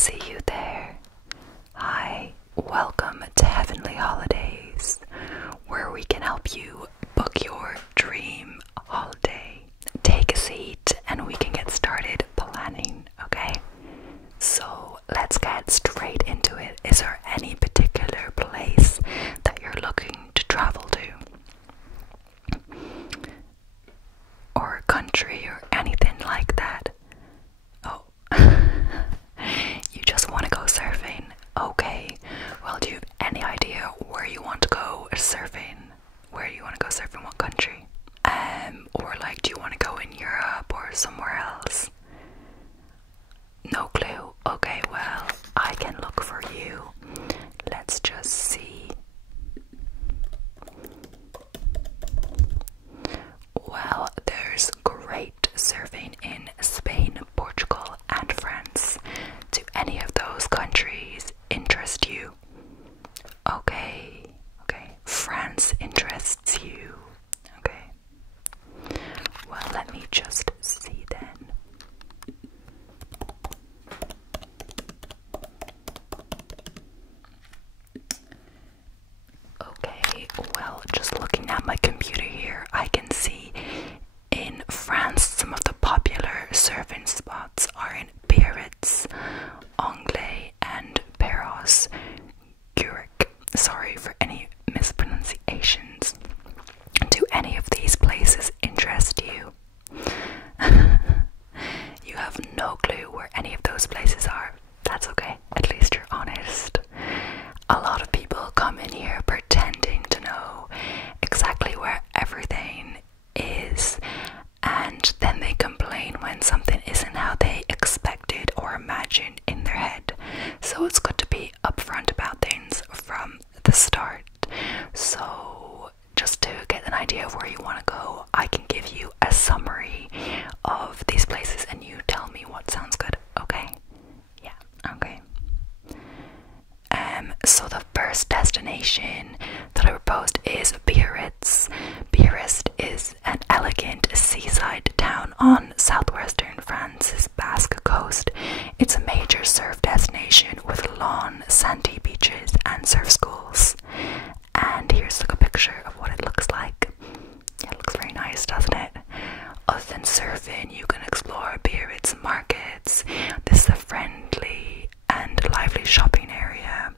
See you there. Hi, welcome to Heavenly Holidays, where we can help you book your dream holiday. Take a seat and we can get started planning, okay? So let's get straight into it. Is there any particular place that you're looking to travel to? Or country or anything like that? Oh, you just want to go surfing? Okay, well, do you have any idea where you want to go surfing? Where do you want to go surfing? What country? Or like, do you want to go in Europe or somewhere else? No clue. Okay, well, I can look for you. Let's just see. Well, there's great surfing in Spain, Portugal, and France. Do any of those countries interest you? Okay, France interests you. Okay. Well, let me just see then. Okay, well, just looking at my computer here, I can see in France some of the popular surfing spots are in Biarritz, Anglet, and Perros Guirec. Sorry for any mispronunciations. Do any of these places interest you? You have no clue where any of those places are. That's okay, at least you're honest. A lot of people come in here pretending to know exactly where everything is, and then they complain when something isn't how they expected or imagined in their head. So it's good to be upfront about things from the start. So just to get an idea of where you want to go, I can give you a summary of these places and you tell me what sounds good, okay? Yeah, okay. So the first destination that I proposed is Biarritz. Biarritz is an elegant seaside town on southwestern France's Basque coast. It's a major surf destination with lawn, sandy beaches, and surf schools. And here's like a picture of what it looks like. Yeah, it looks very nice, doesn't it? Other than surfing, you can explore Biarritz markets. This is a friendly and lively shopping area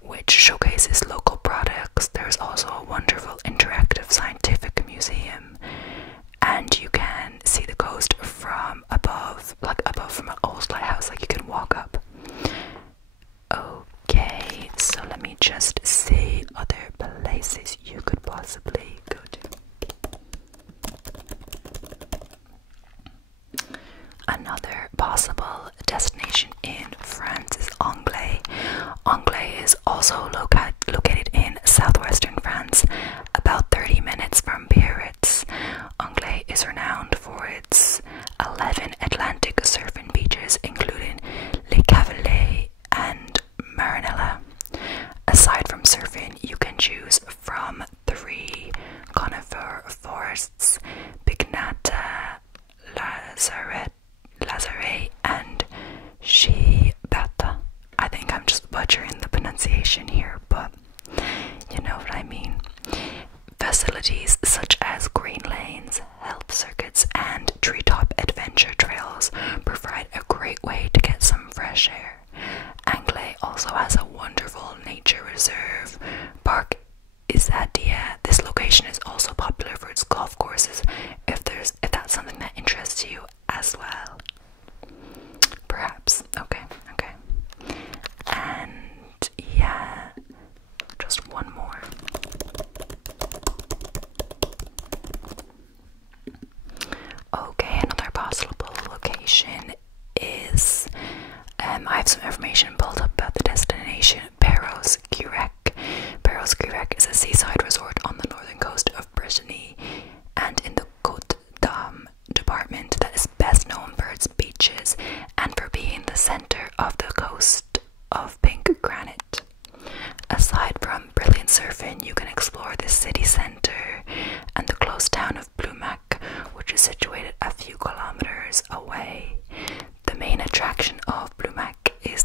which showcases local products. There's also a wonderful interactive scientific museum, and you can see the coast from above, like above from an old lighthouse, like you can walk up. Okay, so let me just see other places you could possibly go to. Another possible destination in France is Anglet. Anglet is also located in southwestern France, about 30 minutes from Biarritz. Anglet is renowned for its 11 Atlantic surfing beaches, including Les Cavaliers and Marinella. Aside from surfing, you can choose from 3 conifer forests: Pignata, Lazare, and Shibata. I think I'm just butchering the pronunciation here, but you know what I mean. Facilities such as green lanes, health circuits, and treetop adventure trails provide a great way to get some fresh air. Anglet also has a wonderful nature reserve, Parc Isadia. This location is also popular for its golf courses, if that's something that interests you as well. Perhaps. Okay. And yeah, just one more. Okay, another possible location is, I have some information pulled up about the destination, Perros Guirec. Perros Guirec is a seaside resort on the northern coast of Brittany and in the Côte d'Armor department that is best known for its beaches and for being the center of the coast of pink granite. Aside from brilliant surfing, you can explore the city center and the close town of Blumac, which is situated a few kilometers away. The main attraction of Blumac is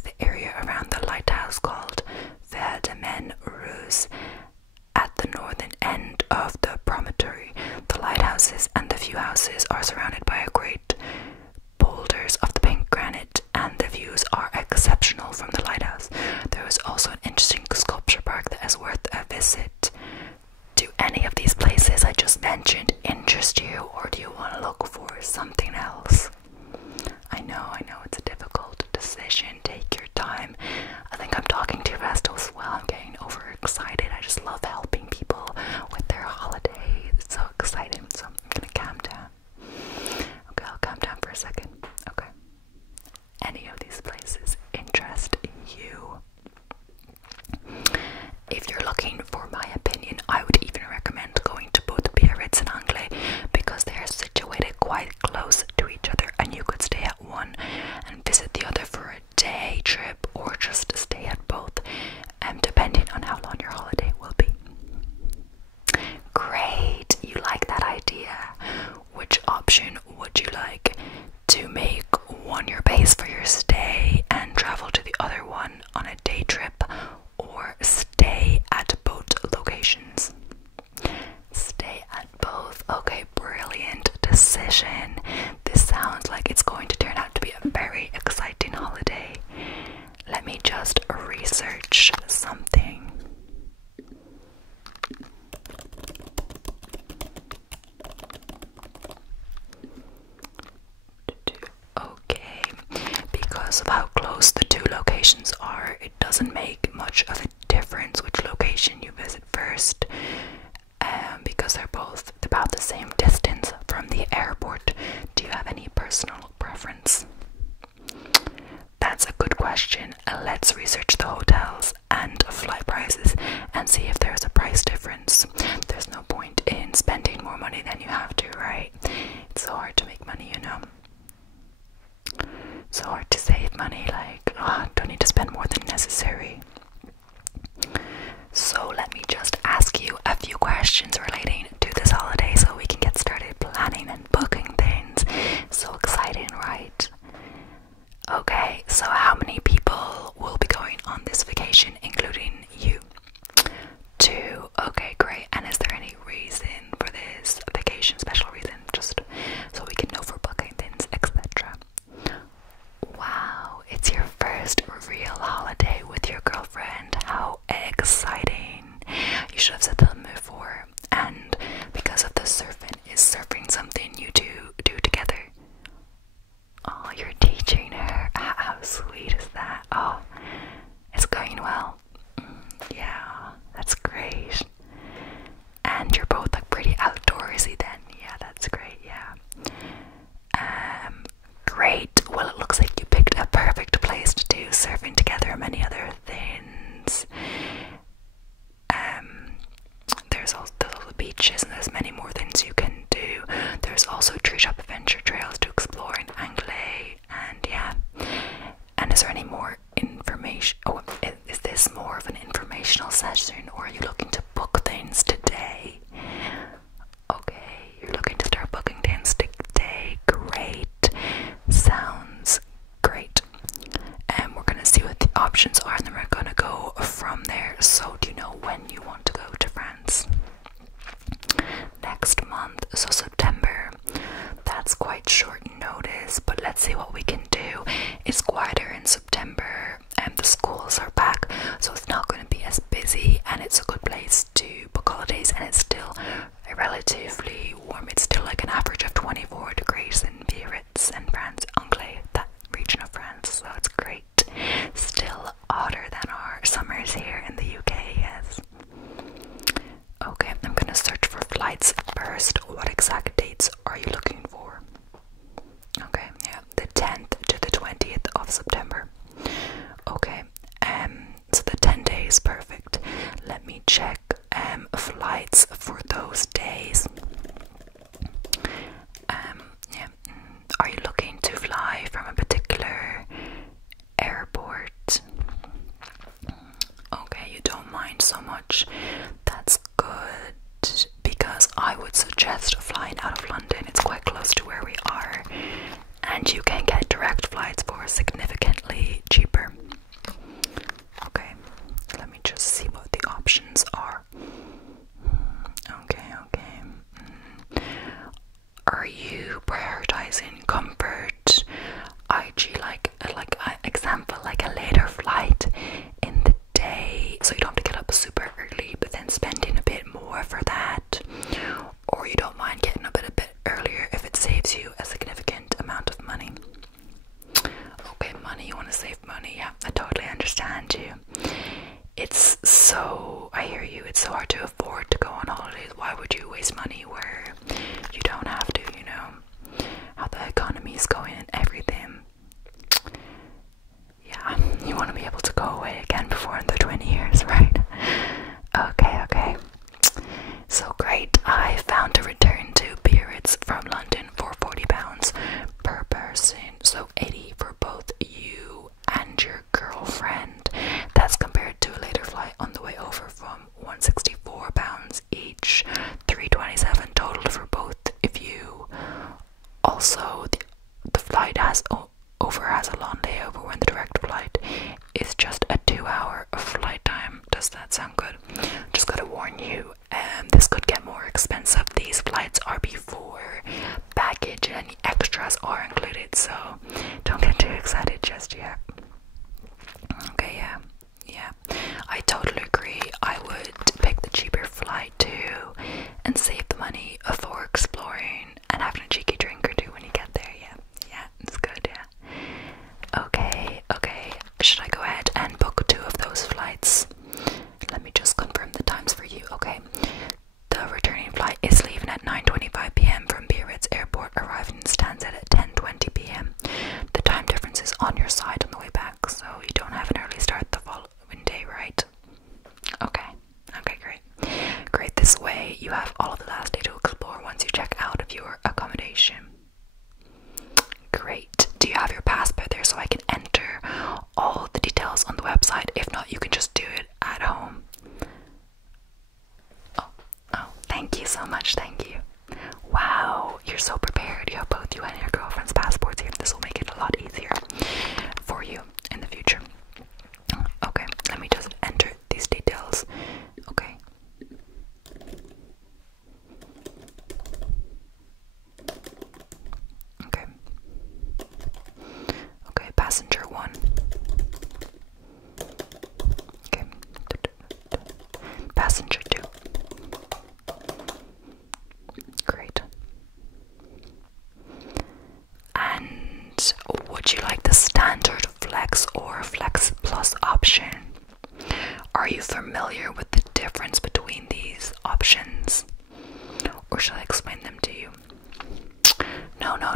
are surrounded by a great boulders of the pink granite, and the views are exceptional from the lighthouse. There is also an interesting sculpture park that is worth a visit. Do any of these places I just mentioned interest you, or do you want to look for something else? I know it's a difficult decision. Take your time. I think I'm talking too fast as well. I'm getting overexcited. I just love helping people with their holiday. It's so exciting. So I'm gonna calm down. Okay, I'll calm down for a second. Okay. Any of these places interest you? If you're looking for my opinion, I would even recommend going to both Biarritz and Anglet because they are situated quite close to each other, and you could stay at one and visit the other for a day trip, or just stay at both, depending on how long your holiday will be. Great, you like that idea. Which option would you like? To make one your base for your stay and travel to the other one on a day trip, or stay at both locations? Stay at both. Okay, brilliant decision. This sounds like it's going to turn out to be a very exciting holiday. Let me just research something. Okay, because of how close the two locations are, it doesn't make much of a difference which location you visit first, because they're both about the same distance from the airport. Do you have any personal preference? That's a good question. Let's research the hotels and flight prices and see if there's a price difference. There's no point in spending more money than you have to, right? It's so hard to make money, you know. So hard to save money, like, don't need to spend more than necessary. So let me just ask you a few questions relating to this holiday so we can get started planning and booking things. So exciting, right? Okay, so how many people will be going on this vacation, including you? 2. Okay, great. And is there any reason for this vacation, special reason, just so we can know for booking things, etc.? Wow, it's your first real holiday with your girlfriend. How exciting. You should have said that before. And because of the surfing, is surfing something you do together? Oh, you're teaching her. How sweet is that? Oh, it's going well. Yeah, that's great. And you're both like pretty outdoorsy then. Yeah, that's great. Yeah. Great. Well, it looks like you picked a perfect place to do surfing together and many other things. There's also the beaches, and there's many more things you can do. There's also treetop adventure trails to explore in Anglet, and yeah. And is there any more information? Oh, is this more of an informational session, or are you looking to book things today? Okay, you're looking to start booking things today. Great. Sounds great. And we're gonna see what the options are, and then we're gonna go from there. So do you know when you want to go to France? Next month, so September. That's quite short notice, but let's see what we can do. It's quieter in September and the schools are back, so it's not going to be as busy, and it's a good place to book holidays, and it's still relatively warm. It's still like an average of 24 degrees in Biarritz and France, Anglet, that region of France, so it's great. Still hotter than our summers here in the UK, yes. Okay, I'm gonna search for flights first. What exact dates are you looking for? Okay, yeah, the 10th to the 20th of September. Okay, so the 10 days, perfect. Let me check flights for those days. Yeah, are you looking to fly from a particular airport? Okay, you don't mind so much. That's good, because I would suggest flying out of London. It's quite close to where we are, and you can get direct flights for significantly prioritizing comfort, IG like example, like a later flight in the day, so you don't have to get up super early, but then spending a bit more for that, or you don't mind getting up a bit earlier if it saves you a significant amount of money. Okay, money, you want to save money, yeah, I totally understand you. It's so, I hear you, it's so hard to afford to go on holidays. Why would you waste money where you don't have to, you know, how the economy is going and everything. Yeah, you want to be able to go away again before another 20 years, right? Okay. So great, I found a return to Biarritz from London for £40 per person, so 80 for both you and your girlfriend. That's compared to a later flight on the way over from £164 each, £327 total for both of you. Also, the flight has has a long layover when the direct flight is just a 2-hour flight time. Does that sound good? Just gotta warn you, this could get more expensive. These flights are before baggage and any extras are included, so don't get too excited just yet. Okay, yeah, I totally agree. I would pick the cheaper flight too and save the money for exploring and having a cheeky drink or two when you get there. Yeah, it's good, yeah. Okay, should I go ahead and book 2 of those flights? Let me just confirm the times for you. Okay, the returning flight is leaving at 9:25 p.m. from Biarritz Airport, arriving in Stansted at 10:20 p.m. The time difference is on your side on the way back, so you don't have an early start the following day, right? Okay, great. This way you have all of the last day to explore once you check out of your accommodation. Great. Do you have your passport there so I can enter all the details on the website? If not, you can just do it at home. Oh, thank you so much, thank you. Wow, you're so prepared. You have both you and your girlfriend's passports here. This will make it a lot easier for you in the future. Okay, let me just enter these details. Okay. Okay, passenger 1. Okay. Passenger 2. Great. And would you like the standard Flex or Flex Plus option? Are you familiar with the difference between these options? Or should I explain them to you?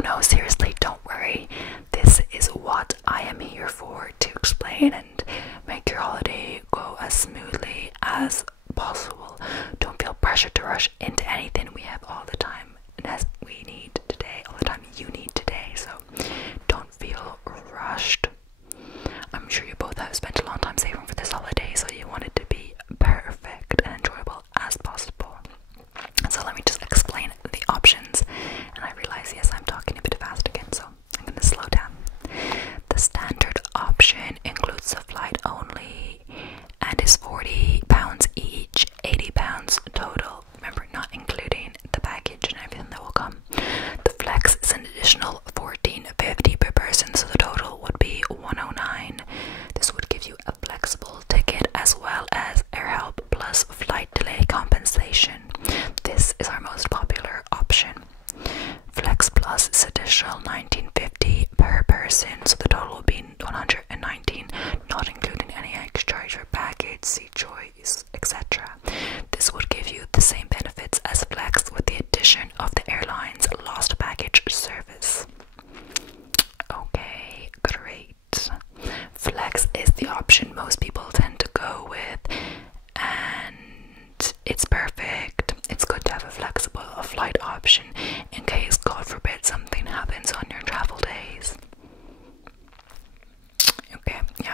No, seriously, don't worry. This is what I am here for, to explain and make your holiday go as smoothly as possible. Don't feel pressure to rush into anything. We have all the time as we need today, all the time you need today, so don't feel rushed. I'm sure you both have spent a long time saving for this holiday, so you want it to be perfect and enjoyable as possible. So let me just explain the options, and I realize, yes, I'm talking a bit fast again, so I'm going to slow down. The standard option includes the flight only and is £40 each, £80 total. Remember, not including the baggage and everything that will come. The Flex is an additional £14.50 per person, so the total would be £109. This would give you a flexible ticket as well as AirHelp plus flight delay compensation. This is our most popular option. Flex Plus is additional $19.50 per person, so the total will be $119, not including any extra for baggage, seat choice, etc. This would give you the same benefits as Flex with the addition of the airline's lost baggage service. Okay, great. Flex is the option most people tend to go with, and it's perfect. It's good to have a flexible flight option in case, God forbid, something happens on your travel days. Okay, yeah,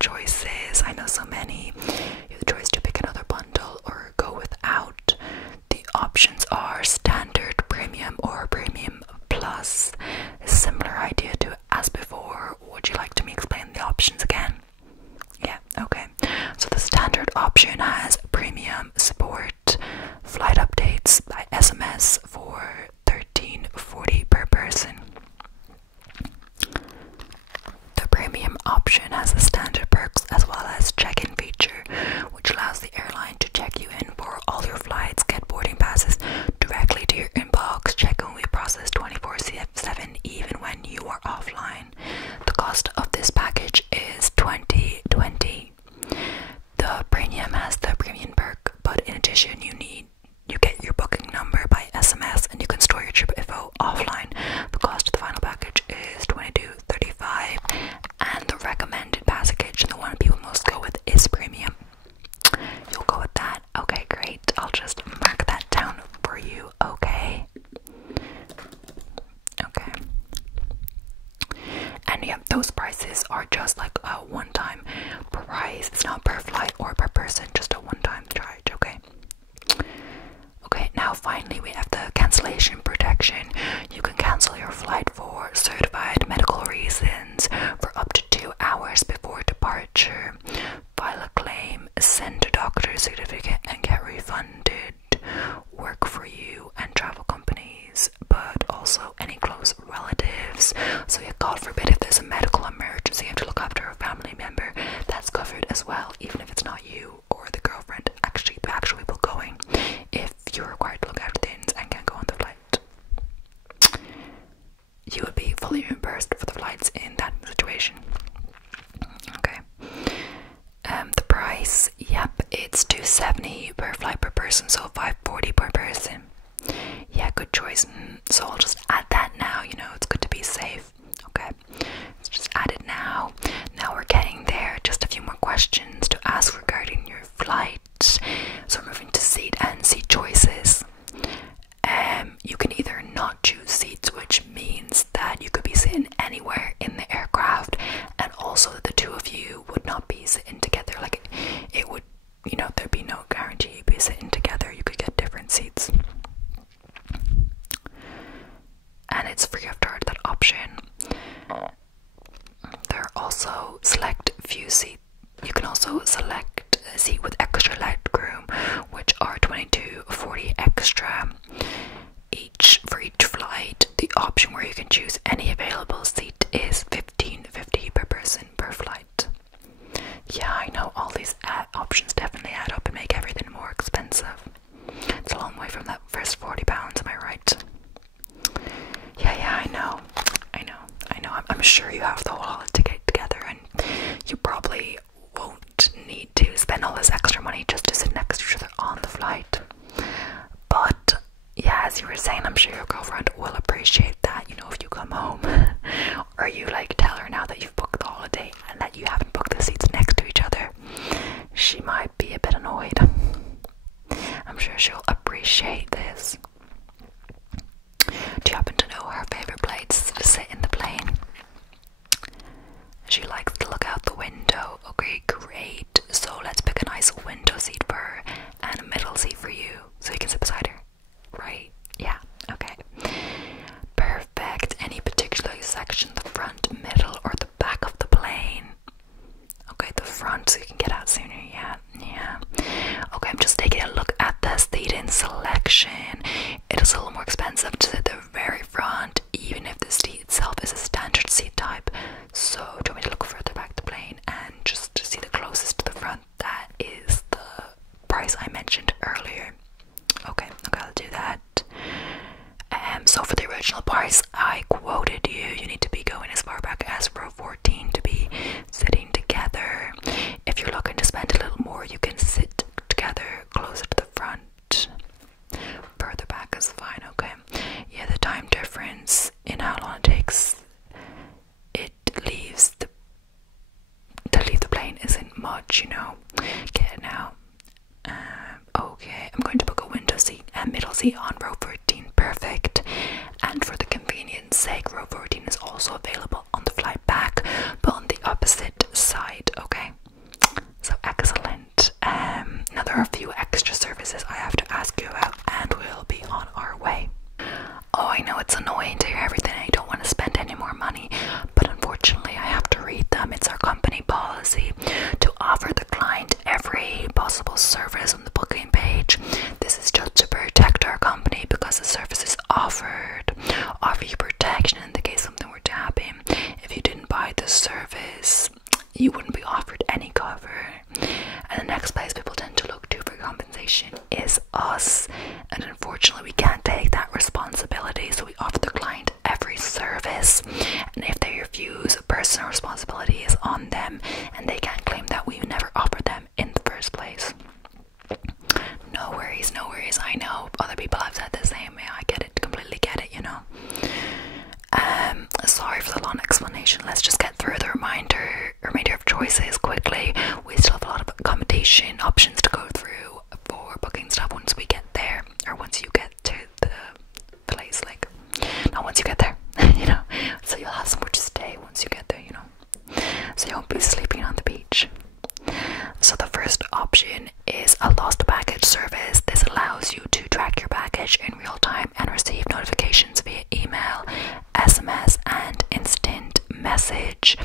choices. I know so many. You have the choice to pick another bundle or go without. The options are standard, premium, or premium plus. A similar idea to as before. Would you like to me explain the options again? Yeah, okay. So the standard option has premium support, flight updates by SMS for $13.40 per person. The premium option has the standard perks as well as check-in feature, which allows the airline to check you in for all your flights, get boarding passes directly to your inbox. Check-in will be processed 24/7 even when you are offline. The cost of this package is $20.20. The premium has the premium perk, but in addition you get your booking number by SMS and you can store your trip info offline. The cost of the final package is $22.35, and the recommended package, the one people most go with, is premium. You'll go with that? Okay, great. I'll just mark that down for you, okay? Okay. And yeah, those prices are just like a one-time price. It's not per flight or per person, just a one-time charge, okay? Okay, now finally we have the cancellation protection. You can cancel your flight for certified medical reasons for up to 2 hours before departure. File a claim, send a doctor's certificate and get refunded. Work for you and travel companies, but also any close relatives. So yeah, God forbid if there's a medical emergency, you have to look after a family member, that's covered as well, even if it's not you or the girlfriend, actually the actual people going. If you're required to look after things and can't go on the flight, you would be fully reimbursed for the flights in that situation. Okay. The price, yep, it's $270 per flight per person, so $540 per person. Yeah, good choice. So I'll just add that now, you know, it's good to be safe. Okay, let's just add it now. Now we're getting there. Just a few more questions to ask regarding your flight. So we're moving to seat and seat choices. You can either not choose seats, which means that you could be sitting anywhere in the aircraft, and also that the two of you would not be sitting together. Like it would, you know, there'd be no guarantee you'd be sitting together. You could get different seats, and it's free of charge, that option. There are also select few seats. You can also select a seat with extra leg room, which are $22.40 extra each for each flight. The option where you can choose any available seat is $15.50 per person per flight. Yeah, I know all these options definitely add up and make everything more expensive. It's a long way from that first £40, am I right? Yeah, I know. I'm sure you have the whole holiday to get together, and you probably won't need to spend all this extra money just to sit next to each other on the flight. But yeah, as you were saying, I'm sure your girlfriend will appreciate that, you know, if you come home or you like tell her now that you've booked the holiday and that you haven't booked the seats next to each other, she might be a bit annoyed. I'm sure she'll appreciate this. Do you happen to know her favorite place to sit in the plane? She likes to look out the window. Okay, great. So let's pick a nice window seat for her and a middle seat for you, so you can sit beside her. Right? Yeah, okay. Perfect. Any particular section, the front, middle, or the back of the plane? Okay, the front, so you can get out sooner. Yeah. Okay, I'm just taking a look at the seating selection. It is a little more expensive to sit at the very front, even if the seat itself is a standard seat type. So do you want me to look further back the plane and just to see the closest to the front? That is the price I mentioned earlier. Okay, I'll do that. So for the original price I quoted you, you need to be going as far back as row 14 to be sitting together. If you're looking to spend a little more, you can sit together closer to the front. Further back is fine, okay? Yeah, the time difference in how long it takes to leave the plane isn't much, you know. Get it now. Okay, I'm going to book a window seat and middle seat on row 14. Perfect. And for the convenience sake, row 14 is also available on the flight back, but on the opposite side, okay? message.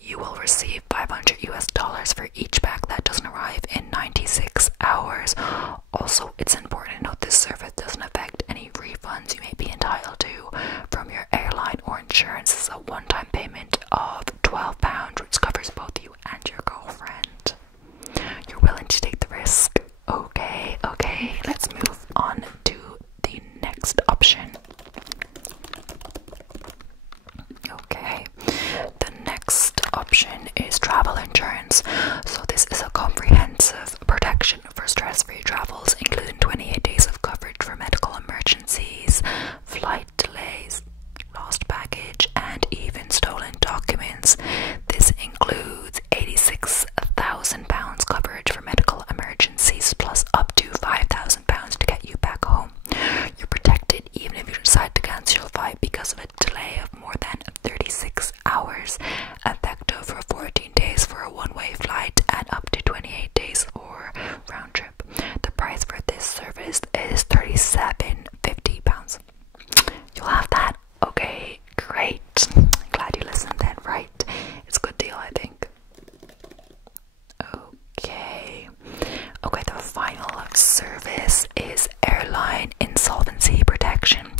You will receive $500 for each bag that doesn't arrive in 96 hours. Also, it's important to note this service doesn't affect any refunds you may be entitled to from your airline or insurance. This is a one-time payment of £12, which covers both you and your girlfriend. You're willing to take the risk? Okay, let's move on to the next option. Okay, the next option is travel insurance. So this is a comprehensive protection for stress-free travels, including 28 days of coverage for medical emergencies, flight delays, lost baggage, and even stolen documents. This includes £86,000 coverage for medical emergencies, plus up to £5,000 to get you back home. You're protected even if you decide to cancel your flight because of a delay of more than 36 hours, effective for 14 days for a one-way flight and up to 28 days for round trip. The price for this service is £37.50. You'll have that? Okay, great. Glad you listened then, right? It's a good deal, I think. Okay, the final service is airline insolvency protection.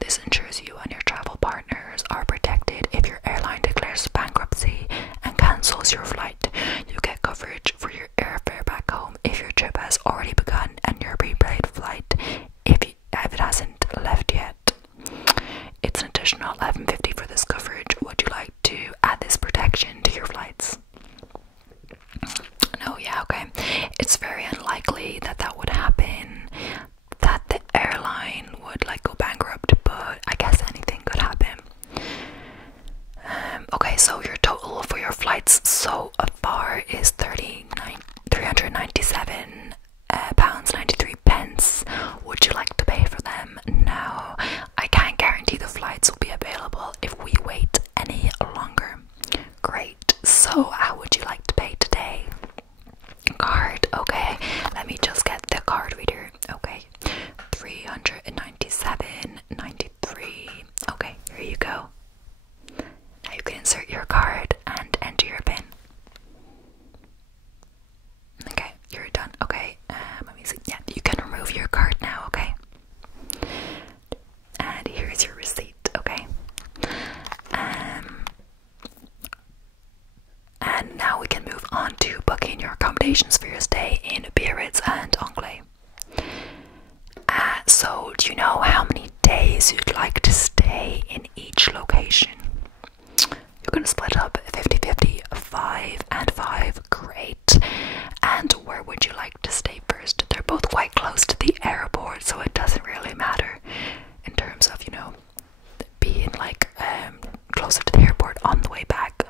This ensures you and your travel partners are protected if your airline declares bankruptcy and cancels your flight. You get coverage for your airfare back home if your trip has already begun and your prepaid flight if it hasn't left yet. It's an additional $11.50 for this coverage. Would you like to add this protection to your flights? No, yeah, okay. It's very unlikely that would happen, that the airline would go bankrupt, but I guess anything could happen. Okay, so your total for your flights so far is £397.93. Would you like to pay for them now? I can't guarantee the flights will be available if we wait any longer. Great. So how would you like to pay today? Card. Okay, let me just get the card reader. Okay, $397.93. Okay, here you go. Now you can insert your card and enter your PIN. Okay, you're done. Okay, let me see. Yeah, you can remove your card now. Okay, and here's your receipt. Okay, and now we can move on to booking your accommodations for your stay in Biarritz and Anglais. So do you know how many days you'd like to stay in each location? You're going to split up 50-50, 5 and 5. Great. And where would you like to stay first? They're both quite close to the airport, so it doesn't really matter in terms of, being closer to the airport on the way back.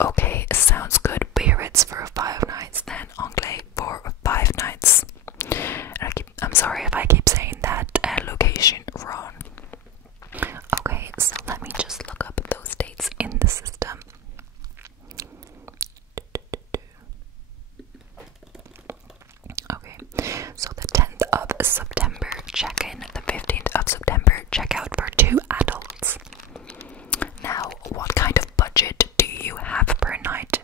Okay, sounds good. Biarritz for 5 nights, then Anglais for 5 nights. And I'm sorry if I keep saying that location wrong. Okay, so let me just look up those dates in the system. Okay, so the 10th of September check-in, the 15th of September check-out for 2 adults. Now, what kind of budget do you have per night?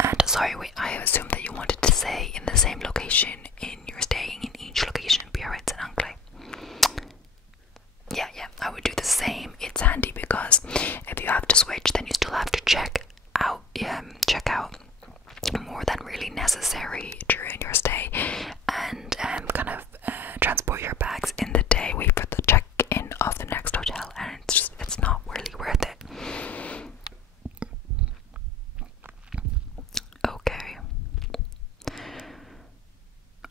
And sorry, wait, I assumed that you wanted to stay in the same location you're staying in each location, Biarritz and Anglais. Yeah, I would do the same. It's handy because if you have to switch, then you still have to check out more tthan really necessary during your stay, and transport your bags in the day, wait for the check-in of the next hotel, and it's not really worth it.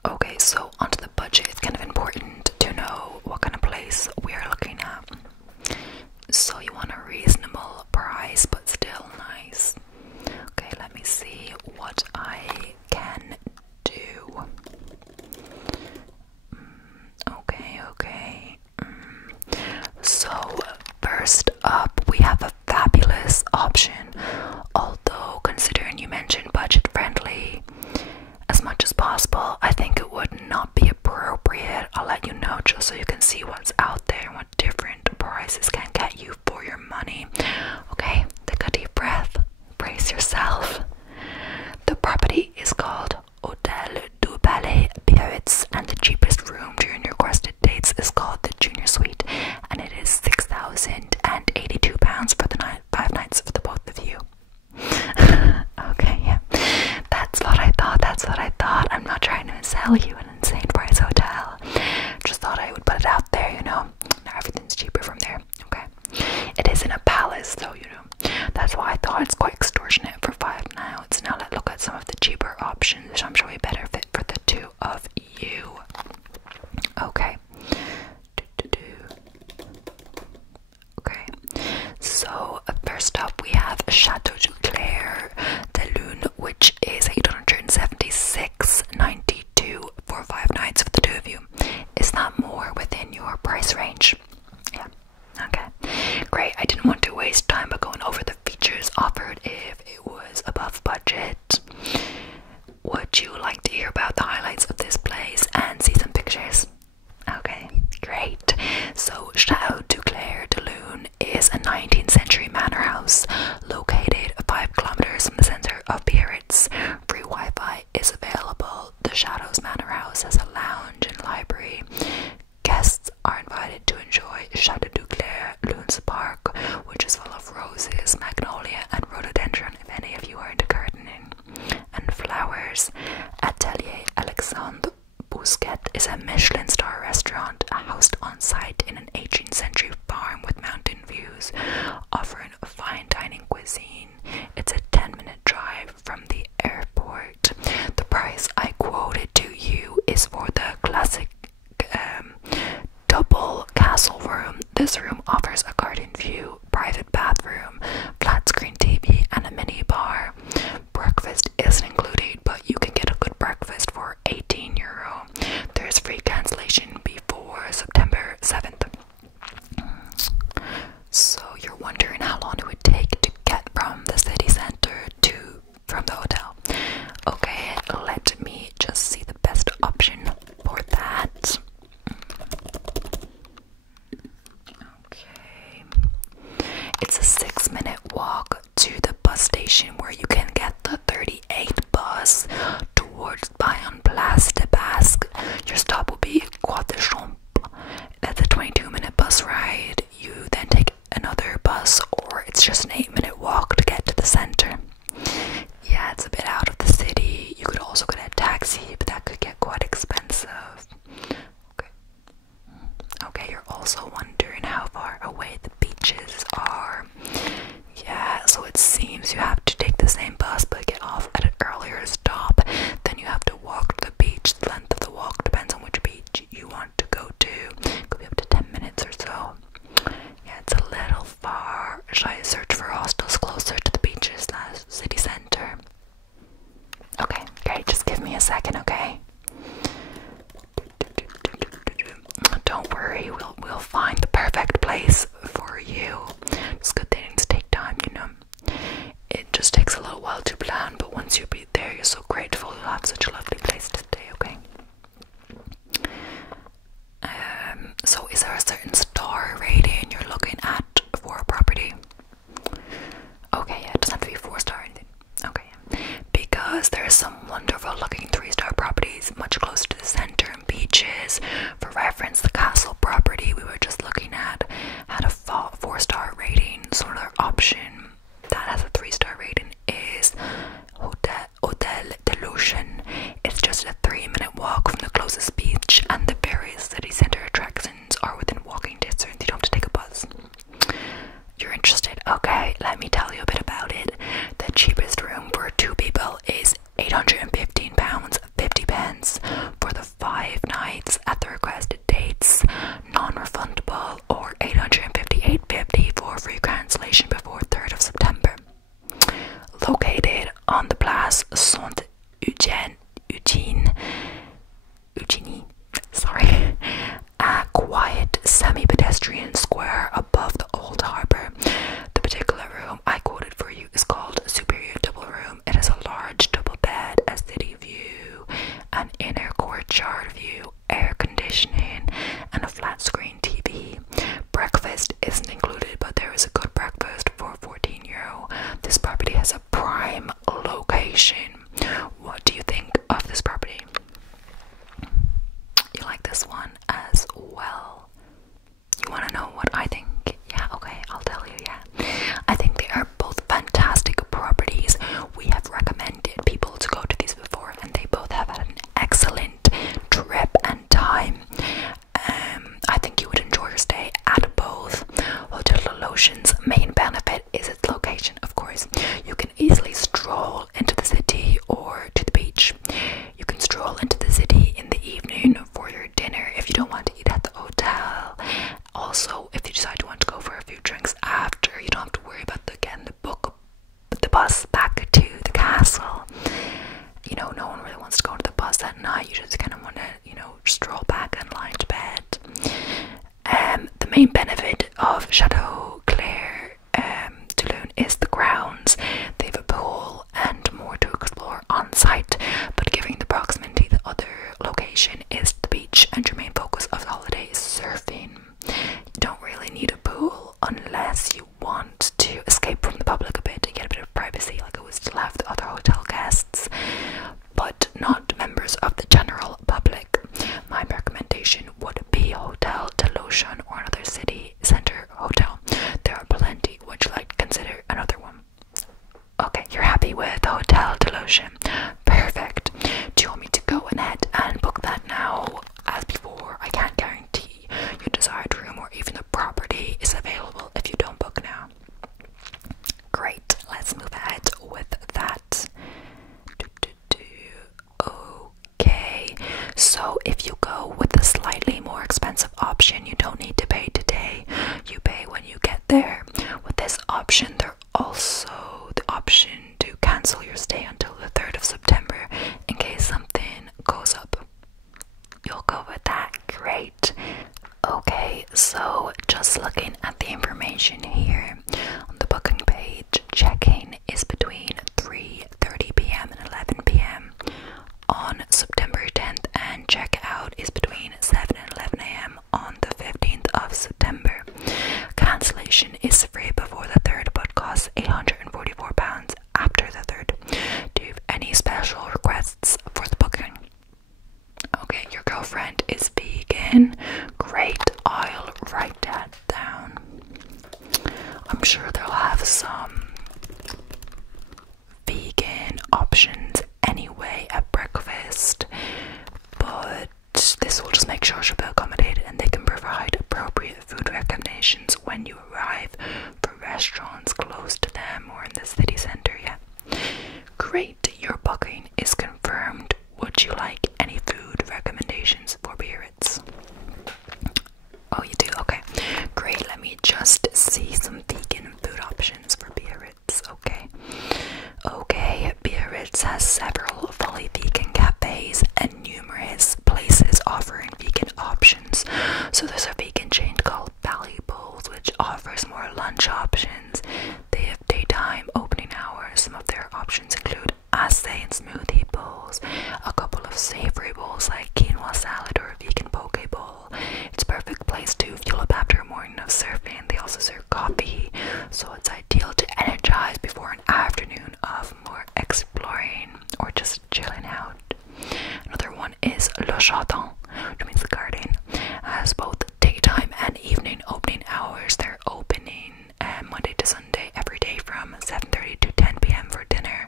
Okay, so onto the budget. It's kind of important to know what kind of place we are looking at. So you want a reasonable price, but still nice. Okay, let me see what I can do. Okay. So first up, we have a fabulous option. Although, considering you mentioned budget friendly as much as possible, I think it would not be appropriate. I'll let you know just so you can see what's out there and what different prices can get you for your money. and £82 for the night, 5 nights for the both of you. Okay, yeah. That's what I thought. That's what I thought. I'm not trying to sell you an insane price hotel. Just thought I would put it out there, you know. Now everything's cheaper from there. Okay. It is in a palace, though, you know. That's why I thought it's quite extortionate for 5 nights. Now let's look at some of the cheaper options, which I'm sure we better fit for the two of you. Okay. Okay. So first up, we have Chateau du Clair de Lune, which is $876.92 for 5 nights for the two of you. Is that more within your price range? Yeah. Okay. Great. I didn't want to waste time by going over the features offered if it was above budget. Would you like to hear about the highlights of this place and see some pictures? Okay, great. So Chateau du Clair de Lune is a 19th century manor house located 5 kilometers from the center of Biarritz. Free Wi-Fi is available. The Chateau's manor house has a lounge and library. Guests are invited to enjoy Chateau du Clair Lune's park, which is full of roses, magnolia, and rhododendron if any of you are into gardening, and flowers. Atelier Alexandre Bousquet is a Michelin star restaurant housed on site in an 18th century farm with mountain views, offering fine dining cuisine. It's a 10-minute drive from the airport. The price I quoted to you is for the classic double castle room. This room offers a garden view, private bathroom, flat screen TV, and a mini bar. Breakfast isn't included, but you can get a good breakfast for €18. There's free cancellation before September 7th. So you're wondering how long it would take to get from the city center to from the hotel. Okay, let me just see the best option for that. Okay. It's a 6-minute walk to the bus station where you can get the 38 bus towards Bayon Place de Basque. Your stop will be Croix de Champs. That's a 22-minute bus ride. You then take another bus, or it's just an 8-minute walk to get to the center. Yeah, it's a bit out of the city. You could also get a taxi, but that could get quite expensive. Okay. Okay, you're also wondering how far away the beaches are. Yeah, so it seems you have to take the same bus but get off at an earlier stop. Then you have to walk to the beach. The length of the walk depends on which beach you want to go to. It could be up to 10 minutes or so. Yeah, it's a little far. Should I search for hostels closer to the beaches / city center? Okay, great. Just give me a second, okay? Don't worry, we'll find the perfect place for you. It's good things take time, you know. It just takes a little while to plan, but once you be there, you're so grateful you'll have such a lovely place to stay, okay? So is there a certain star rating you're looking at for a property? Okay, yeah, it doesn't have to be 4-star or anything. Okay, yeah. Because there are some wonderful looking 3-star properties much closer to the center and beaches. For reference, the castle property we were just looking at had a 4-star rating. So another option that has a 3-star rating is Hotel de l'Ocean. It's just a 3-minute walk from the closest beach, and the various city center attractions are within walking distance. You don't have to take a bus. You're interested? Okay, let me tell you a bit about it. The cheapest room for 2 people is £815.50 for the 5 nights at the requested dates, non-refundable, or £858.50 for free cancellation before 3rd of September. Located on the Place Saint-Eugène, a quiet semi-pedestrian square above the old harbour. The particular room I quoted for you is called Superior Double Room. It has a large double bed, a city view, an inner courtyard view, air conditioning, and a flat screen TV. Breakfast isn't included, but there is a good breakfast Lotion's main benefit is its location, of course. You can easily stroll into the city or to the beach. You can stroll into the city in the evening for your dinner if you don't want to eat at the hotel. Also, if you decide to want to go for a few drinks after, you don't have to worry about getting the bus back to the castle. You know, no one really wants to go to the bus at night. You just kind of want to, stroll back and lie to bed. The main benefit of Chateau Claire de Lune is the grounds. They have a pool and more to explore on site, but given the proximity, the other location is the beach, and your main focus of the holiday is surfing. You don't really need a pool unless you want to escape from the public a bit to get a bit of privacy, like I would still have the other hotel guests, but not members of the general public. My recommendation would be Hotel de Lotion or another city centre hotel. There are plenty. Would you like to consider another one? Okay, you're happy with Hotel de Lotion. Perfect. Do you want me to go ahead and book that now? As before, I can't guarantee your desired room or even the property is available if you don't book now. Great, let's move ahead with that. Okay, so if you go with the slightly more expensive option, you don't need to pay today. You pay when you get there. With this option, there's also the option to cancel your stay until the 3rd of September in case something goes up. You'll go with that? Great. Okay, so just looking at the information here on the booking page, check-in is between 3:30 p.m. and 11 p.m. on September 10th, and check-out is between 7 and 11 a.m. on the 15th of September. Cancellation is free before the 3rd but costs £844 after the 3rd. Do you have any special requests for the booking? Okay, your girlfriend is vegan. Great, I'll write that down. I'm sure they'll have some vegan options anyway at breakfast, but this will just make sure she'll be accommodated and they can provide appropriate food recommendations when you arrive for restaurants close to them or in the city centre. Yeah, great, your booking is confirmed. Would you like any food recommendations for Biarritz? Oh, you do? Okay, great. Let me just see some vegan food options for Biarritz. Okay, Biarritz has several fully vegan cafes and numerous places offering vegan options. So there's a vegan chain called Valley Bowls, which offers more lunch options. They have daytime opening hours. Some of their options include acai and smoothie bowls, a couple of savory bowls like quinoa salad or a vegan poke bowl. It's a perfect place to fuel up after a morning of surfing. They also serve coffee, so it's ideal to energize before an afternoon of more exploring or just chilling out. Another one is Le Jardin, which means the garden. It has both daytime and evening opening hours. They're opening Monday to Sunday every day from 7:30 to 10 p.m. for dinner,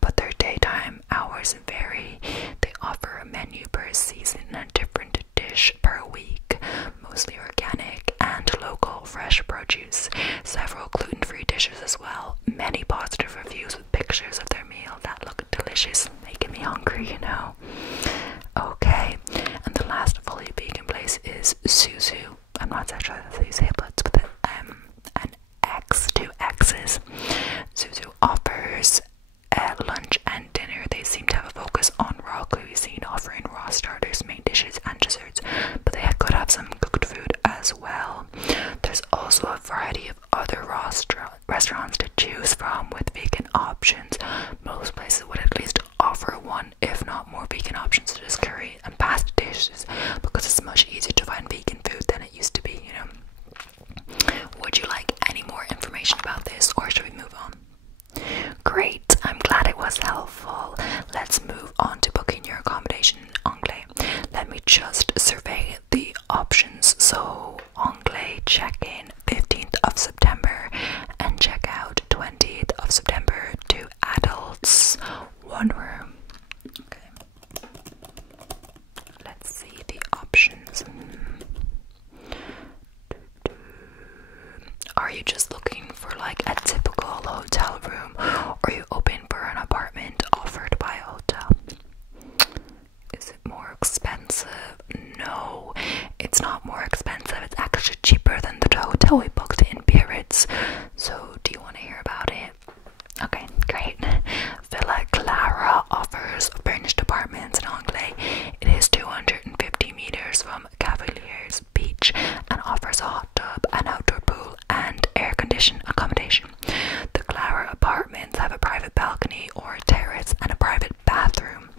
but their daytime hours vary. They offer a menu per season and a different dish per week, mostly organic and local fresh produce. Several gluten-free dishes as well. Many positive reviews with pictures of their meal that look delicious, making me hungry, Okay, and the last fully vegan place is Suzu. I'm not sure how you say it, but it's with an X, 2 X's. Suzu offers lunch and dinner. They seem to have a focus on raw cuisine, offering raw starters, main dishes, and desserts, but they could have some cooked food as well. There's also a variety of other restaurants to choose from with vegan options. Most places would at least offer one, if not more, vegan options such as curry and pasta dishes, because it's much easier to find vegan food than it used to be, Would you like any more information about this, or should we move on? Great, I'm glad it was helpful. Let's move on to booking your accommodation in Anglais. Let me just survey the options. So Anglais check-in 15th of September and check out 20th of September. To adults, one like a typical hotel room, or are you open for an apartment offered by a hotel? Is it more expensive? No, it's not more expensive. It's actually cheaper than the hotel we booked in Biarritz. So do you want to hear about it? Okay, great. Villa Clara offers furnished apartments in Anglais. It is 250 meters from Cavaliers Beach and offers a hot tub, an outdoor pool, and air-conditioned accommodation. The Clara apartments have a private balcony or a terrace and a private bathroom.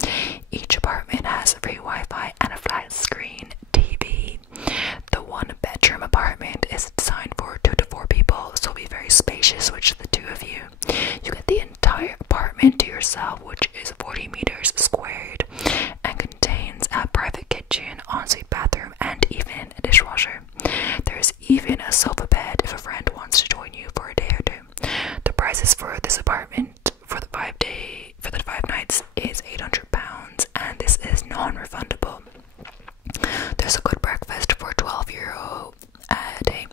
Each apartment has free Wi-Fi and a flat-screen TV. The one-bedroom apartment is designed for 2 to 4 people, so it'll be very spacious, which is the 2 of you. You get the entire apartment to yourself, which is 40 meters squared, and contains a private kitchen, ensuite bathroom, and even a dishwasher. There's even a sofa bed if a friend wants to join you for a day or 2. The prices for this apartment for the 5 nights is £800, and this is non-refundable. There's a good breakfast for €12 a day.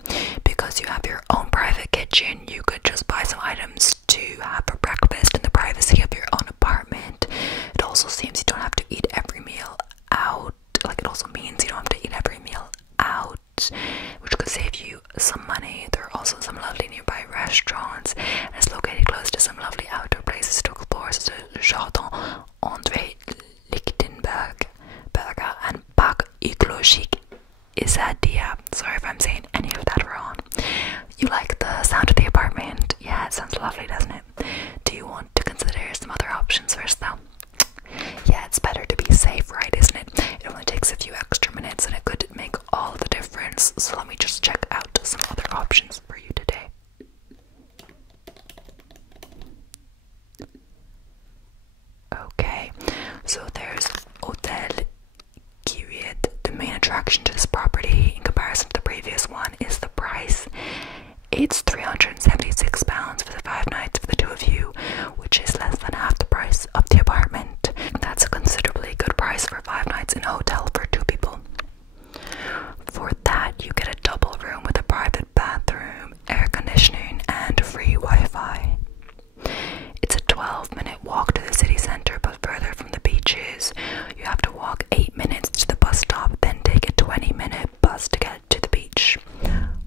Because you have your own private kitchen, you could just buy some items to have for breakfast in the privacy of your own apartment. It also seems you don't have to eat every meal out. Like, it also means you don't have to eat every meal out, which could save you some money. There are also some lovely nearby restaurants, and it's located close to some lovely outdoor places to explore, such as Jardin André Lichtenberg, Berger, and Parc Ecologique Isadia. Sorry if I'm saying any of that wrong. You like the sound of the apartment? Yeah, it sounds lovely, doesn't it? Do you want to consider some other options first, though? Yeah, it's better to be safe, right, isn't it? It only takes a few extra minutes and it could make all the difference. So let me just check out some other options for you today. Okay, so there's Hotel Kyriet. The main attraction to this property in comparison to the previous one is the price. It's £376 for the 5 nights for the 2 of you, which is less than half the price of the apartment. That's a considerably good price for 5 nights in a hotel for 2 people. For that, you get a double room with a private bathroom, air conditioning, and free Wi-Fi. It's a 12-minute walk to the city centre, but further from the beaches. You have to walk 8 minutes to the bus stop, then take a 20-minute bus to get to the beach.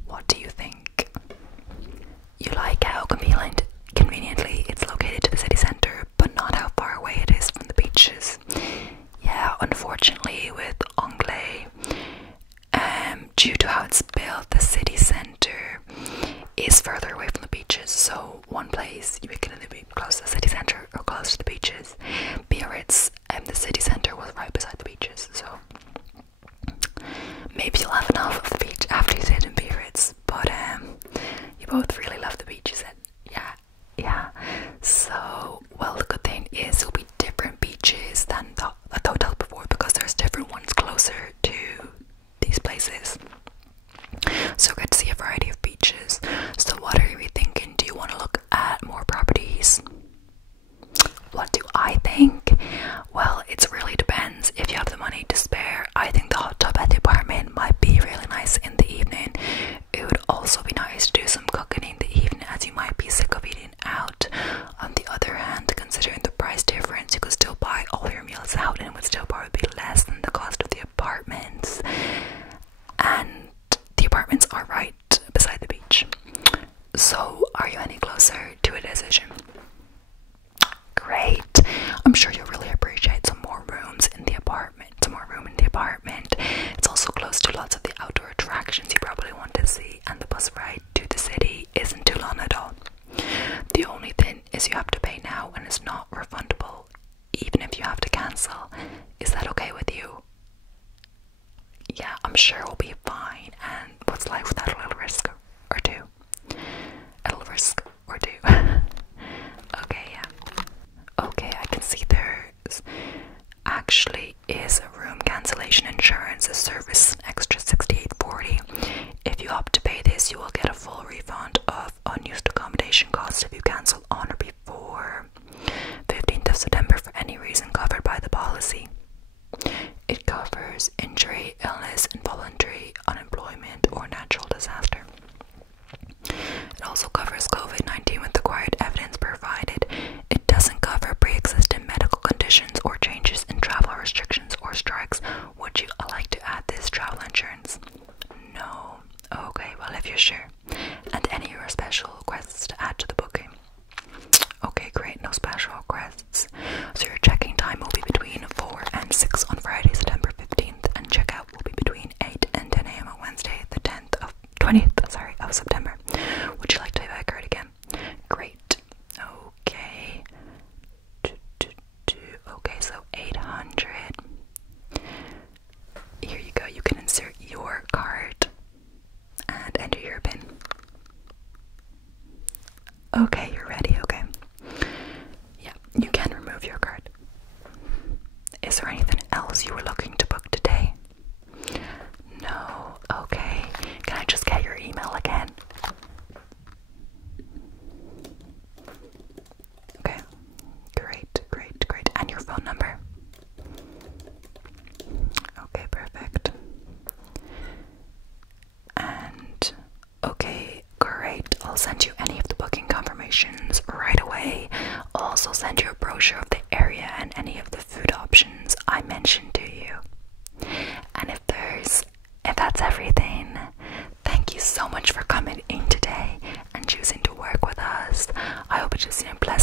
What do you think? You like how conveniently it's located to the city centre, but not how far away it is from the beaches. Yeah, unfortunately with Anglais, due to how it's built, the city centre is further away from the beaches. So one place you can either be close to the city centre or close to the beaches. Biarritz, the city centre was right beside the beaches, so maybe you'll have enough of the beach after you stayed in Biarritz. But you both really love the beach, you said. Yeah. So, well, the good thing is it'll be different beaches than the hotel before, because there's different ones closer to these places. So get to see a variety of beaches. So what are you thinking? Do you want to look at more properties? What do I think? Well, it really depends. If you have the money to spare, I think the hot tub at the apartment might be really nice in the evening. It would also be nice to do some cooking in the evening, as you might be sick of eating out. On the other hand, considering the price difference, you could still buy all your meals out and it would still probably be less than the cost of the apartments. And the apartments are right beside the beach. So, are you any closer to a decision? Great. I'm sure you'll really appreciate some more rooms in the apartment. Some more room in the apartment. It's also close to lots of the outdoor attractions you probably want to see, and the bus ride to the city isn't too long at all. The only thing is you have to pay now, and it's not refundable, even if you have to cancel. Is that okay with you? Yeah, I'm sure we'll be fine. And what's life without a little risk or two? A little risk or two. to add to the booking. Okay, great, no special requests. So your check-in time will be between 4 and 6 on Friday, September 15th, and checkout will be between 8 and 10 a.m. on Wednesday, the 20th of September. Would you like to pay by card again? Great. Okay. Okay, so 800. Here you go. You can insert your card and enter your PIN. Okay, you're ready. Okay. Yeah, you can remove your card. Is there anything else you were looking to book today? No. Okay. Can I just get your email again? Okay. Great. And your phone number? Okay, perfect. And okay, great. I'll send you any of the booking confirmations right away. I'll also send you a brochure of the area and any of the food options I mentioned to you. And if that's everything, thank you so much for coming in today and choosing to work with us. I hope it was a pleasant